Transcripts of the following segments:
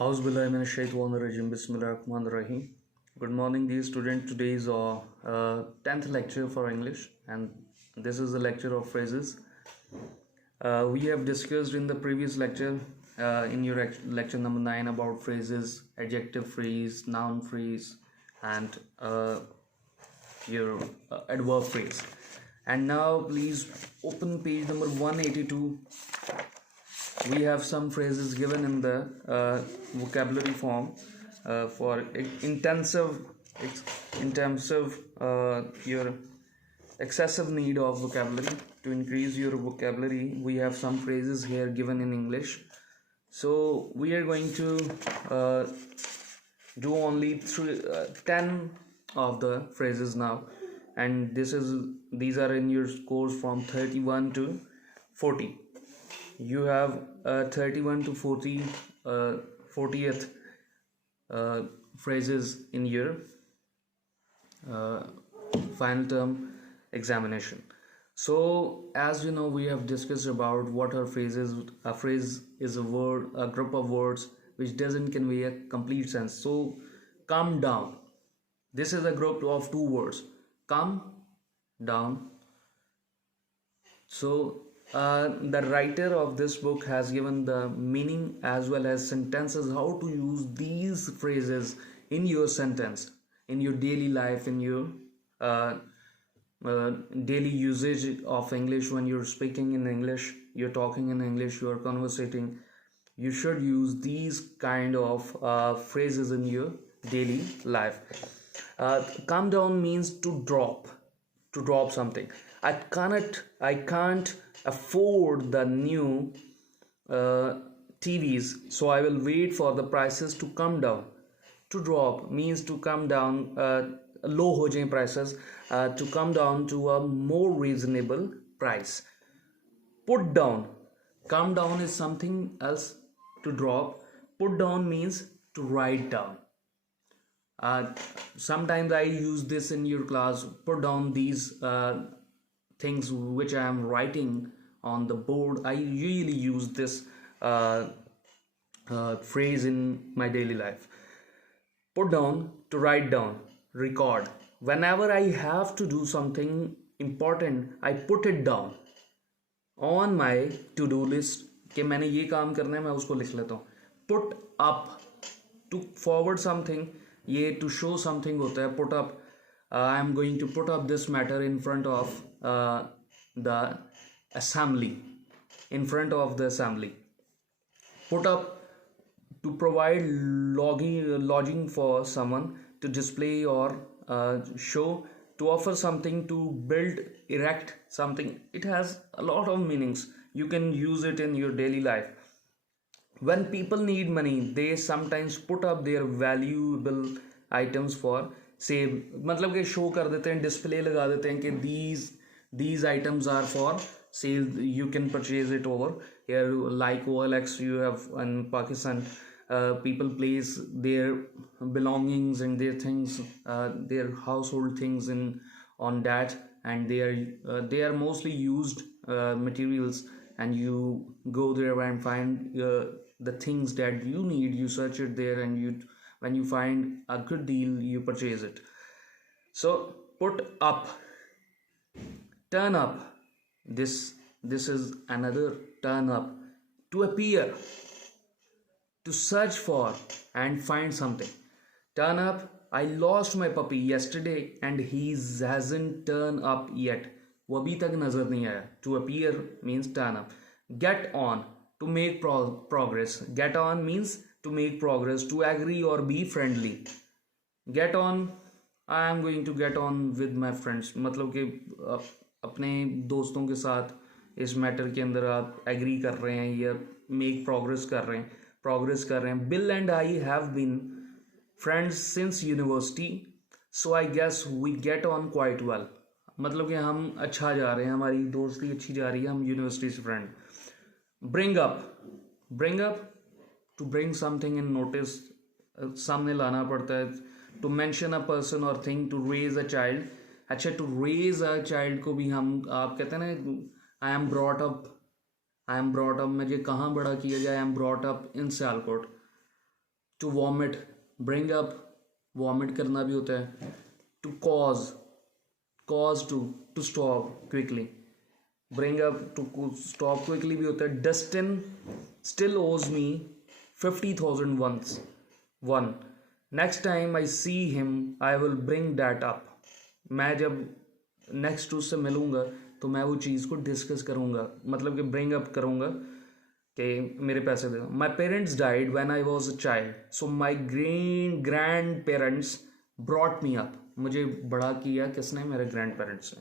Auzubillahiminash-shaytanir-rajim. Bismillahir-rahmanir-rahim. Good morning, dear student. Today is our 10th lecture for English, and this is the lecture of phrases. We have discussed in the previous lecture, in your lecture number 9, about phrases, adjective phrase, noun phrase, and your adverb phrase. And now, please open page number 182. We have some phrases given in the vocabulary form for intensive your excessive need of vocabulary. To increase your vocabulary, we have some phrases here given in English. So we are going to do only 10 of the phrases now, and these are in your scores from 31 to 40. You have 31 to 40th phrases in your final term examination. So as you know, we have discussed about what are phrases. A phrase is a word, a group of words which doesn't convey a complete sense. So calm down, this is a group of two words, calm down. So the writer of this book has given the meaning as well as sentences, how to use these phrases in your sentence, in your daily life, in your daily usage of English. When you're speaking in English, you're talking in English, you're conversating, you should use these kind of phrases in your daily life. Calm down means to drop something. I can't afford the new TVs, so I will wait for the prices to come down. To drop means to come down, low ho jaye prices, to come down to a more reasonable price. Put down, come down is something else to drop. Put down means to write down. Sometimes I use this in your class. Put down these things which I am writing on the board. I usually use this phrase in my daily life. Put down, to write down, record. Whenever I have to do something important, I put it down on my to-do list कि मैंने ये काम करना है, मैं उसको लिख लेता हूँ. Put up, to forward something, ये to show something होता है. Put up, I am going to put up this matter in front of the assembly, in front of the assembly. Put up, to provide lodging for someone, to display or show, to offer something, to build, erect something. It has a lot of meanings. You can use it in your daily life. When people need money, they sometimes put up their valuable items for sale. मतलब कि show कर देते हैं, display लगा देते हैं कि these items are for sale, you can purchase it over here. Like OLX, you have in Pakistan, people place their belongings and their things, their household things on that, and they are mostly used materials, and you go there and find the things that you need. You search it there, and when you find a good deal, you purchase it. So put up, turn up. This is another turn up. To appear, to search for and find something. Turn up, I lost my puppy yesterday and he hasn't turned up yet. वो अभी तक नजर नहीं आया. To appear means turn up. Get on, to make progress. Get on means to make progress, to agree or be friendly. Get on, I am going to get on with my friends. मतलब कि अपने दोस्तों के साथ इस matter के अंदर आप एग्री कर रहे हैं या मेक प्रोग्रेस कर रहे हैं. Bill and I have been friends since university, so I guess we get on quite well. मतलब कि हम अच्छा जा रहे हैं, हमारी दोस्ती अच्छी जा रही है, हम यूनिवर्सिटी से friend. Bring up, to bring something in notice, सामने लाना पड़ता है. To mention a person or thing, to raise a child. अच्छा, टू रेज अ चाइल्ड को भी आप कहते हैं ना, आई एम ब्रॉट अप, मुझे कहाँ बड़ा किया जाए, I am brought up in Sialkot. to vomit, bring up, vomit करना भी होता है, to cause to stop quickly, bring up to stop quickly भी होता है. Dustin still owes me 50,000 once. One. Next time I see him, I will bring that up. मैं जब next उससे मिलूँगा तो मैं वो चीज़ को डिस्कस करूँगा, मतलब कि ब्रिंग अप करूँगा कि मेरे पैसे दे. My parents died when I was a child, so my grandparents brought me up. मुझे बड़ा किया किसने? मेरे ग्रैंड पेरेंट्स ने.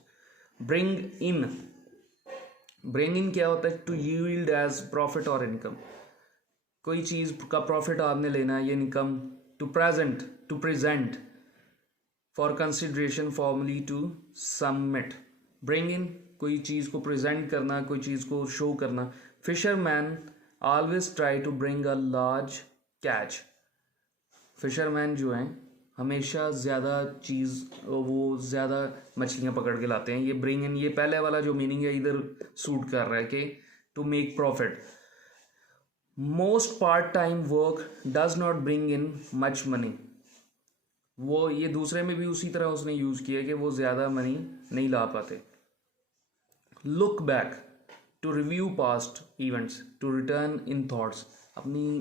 ब्रिंग इन क्या होता है? टू यील्ड एज प्रॉफिट और इनकम. कोई चीज़ का प्रॉफिट आपने लेना है, ये income. To present for consideration, formally to submit. Bring in कोई चीज़ को प्रेजेंट करना, कोई चीज़ को शो करना. Fisherman always try to bring a large catch. Fisherman जो हैं हमेशा ज़्यादा वो ज़्यादा मछलियाँ पकड़ के लाते हैं. ये ब्रिंग इन, ये पहले वाला जो मीनिंग है इधर सूट कर रहा है कि to make profit. Most part time work does not bring in much money. वो ये दूसरे में भी उसी तरह उसने यूज़ किया कि वो ज़्यादा मनी नहीं ला पाते. Look back to review past events, to return in thoughts. अपनी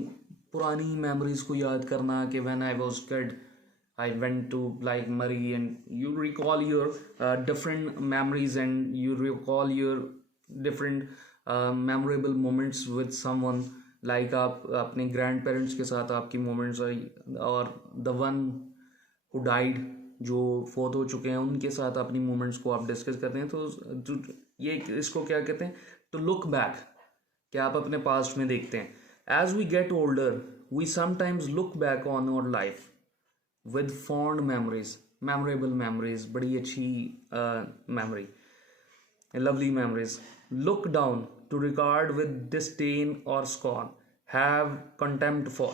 पुरानी मेमोरीज को याद करना कि when I was kid I went to like Murray, and you recall your different memories, and you recall your different memorable moments with someone. Like आप अपने grand parents के साथ आपकी मोमेंट्स, और द वन हु डाइड, जो फोत हो चुके हैं, उनके साथ अपनी मोमेंट्स को आप डिस्कस करते हैं. तो ये इसको क्या कहते हैं? टू लुक बैक, कि आप अपने पास्ट में देखते हैं. As we get older we sometimes look back on our life with fond memories, memorable memories, बड़ी अच्छी memory, lovely memories. Look down to regard with disdain or scorn, have contempt for.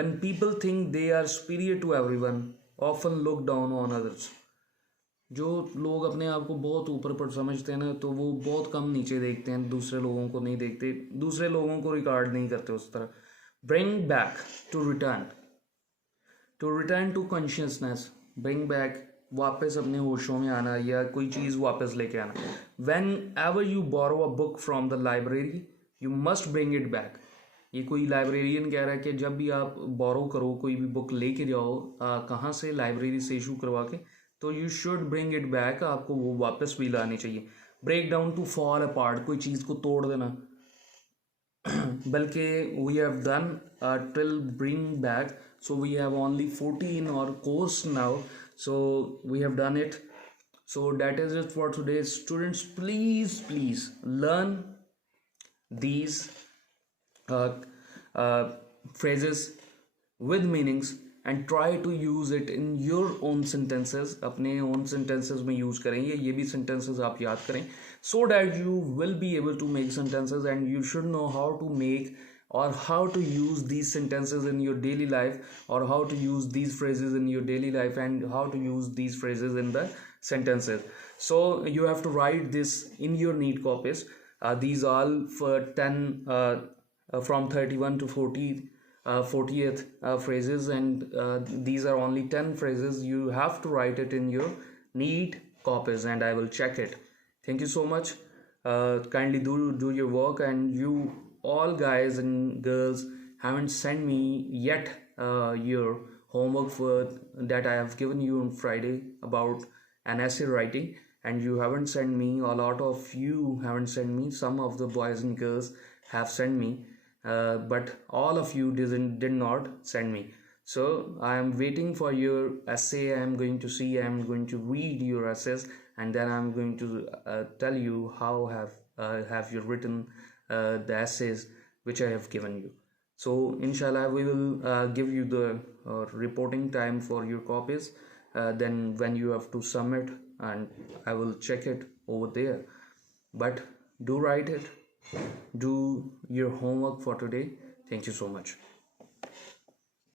When people think they are superior to everyone, often look down on others. जो लोग अपने आप को बहुत ऊपर पर समझते हैं ना, तो वो बहुत कम नीचे देखते हैं, दूसरे लोगों को नहीं देखते, दूसरे लोगों को रिकॉर्ड नहीं करते उस तरह. Bring back to return to consciousness, bring back, वापस अपने होशों में आना, या कोई चीज़ वापस लेके आना. Whenever you borrow a book from the library, you must bring it back. ये कोई लाइब्रेरियन कह रहा है कि जब भी आप बोरो करो, कोई भी बुक लेके जाओ कहाँ से, लाइब्रेरी से इशू करवा के, तो you should bring it back, आपको वो वापस भी लानी चाहिए. Break down to fall apart, कोई चीज़ को तोड़ देना. बल्कि we have done till bring back, so we have only 40 in our course now, so we have done it. So that is it for today. Students, please learn these phrases with meanings and try to use it in your own sentences. अपने own sentences में use करेंगे, ये भी sentences आप याद करें, so that you will be able to make sentences, and you should know how to make or how to use these sentences in your daily life, or how to use these phrases in your daily life, and how to use these phrases in the sentences. So you have to write this in your neat copies. These all for 10 from 31 to 40th phrases, and these are only 10 phrases. You have to write it in your neat copies, and I will check it. Thank you so much. Kindly do your work, and you all guys and girls haven't sent me yet your homework that I have given you on Friday about an essay writing, and you haven't sent me. A lot of you haven't sent me. Some of the boys and girls have sent me, but all of you did not send me. So I am waiting for your essay. I am going to see, I am going to read your essays, and then I am going to tell you how have you written the essays which I have given you. So inshallah we will give you the reporting time for your copies, then when you have to submit, and I will check it over there. But do write it, do your homework for today. Thank you so much.